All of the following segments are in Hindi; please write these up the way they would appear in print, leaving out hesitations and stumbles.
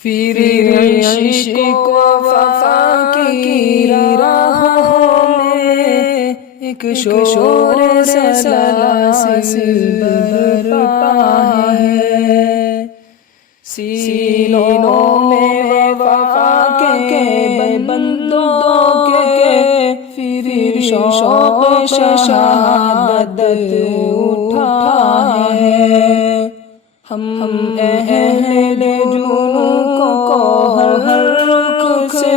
फिर इश्क वफा की राहों में एक शोर सलासिल बरपा है। सीनों में वफा के बंदों के फिर शौक़ शहादत उठा है। हम अहले जुनून को हर रुख से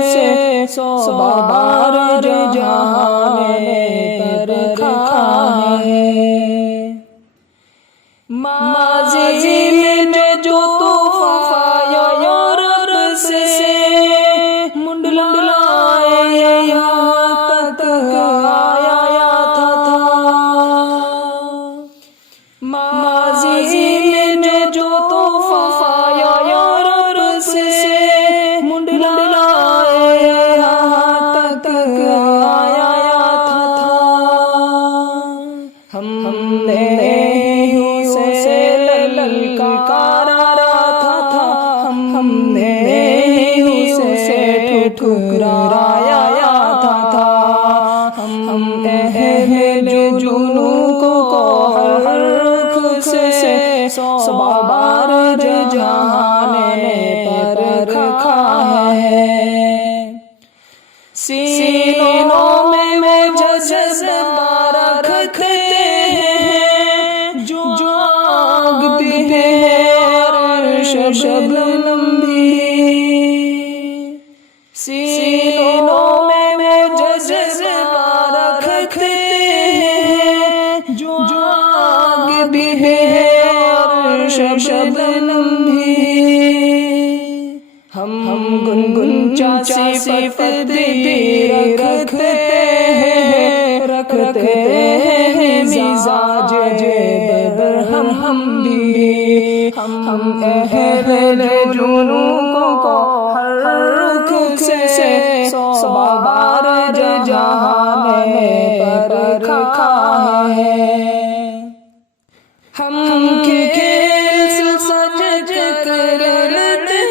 100 बार जहां में परखा है। माज़ी में जो तूफ़ान यूरोप से मुंडलाए यहाँ तक आया था। माज़ी में जो तूफ़ान यूरोप से मुंडलाए यहाँ तक आया था। हमने उसे ललकारा था, हमने उसे ठुकराया था। हम अहले जुनून को हर रुख से 100 बार जहां में परखा है। सीनों में जज़्बा रखते हैं जो आग भी है और शबनम भी। सीनों में जज़्बा रखते हैं जो आग भी है और शबनम भी। हम गुनगुन सी सिफ़त रखते हैं मिजाज बरहम हम भी। हम अहले जुनून को हर रुख से 100 बार जहां में परखा है। हम खेल सज कर लेते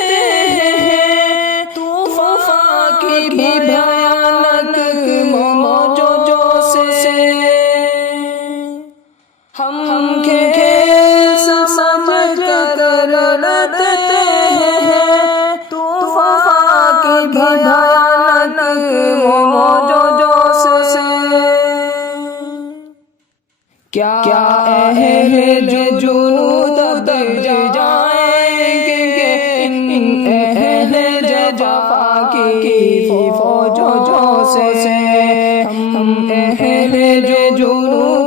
हैं तूफ़ान की भी भयानक मौजों से। हम खेल समझ कर लेते हैं तूफ़ान की भी भयानक मौजों से। क्या अहले जुनून दब जाएंगे इन अहले वफा की फौजों से। हम अहले जुनून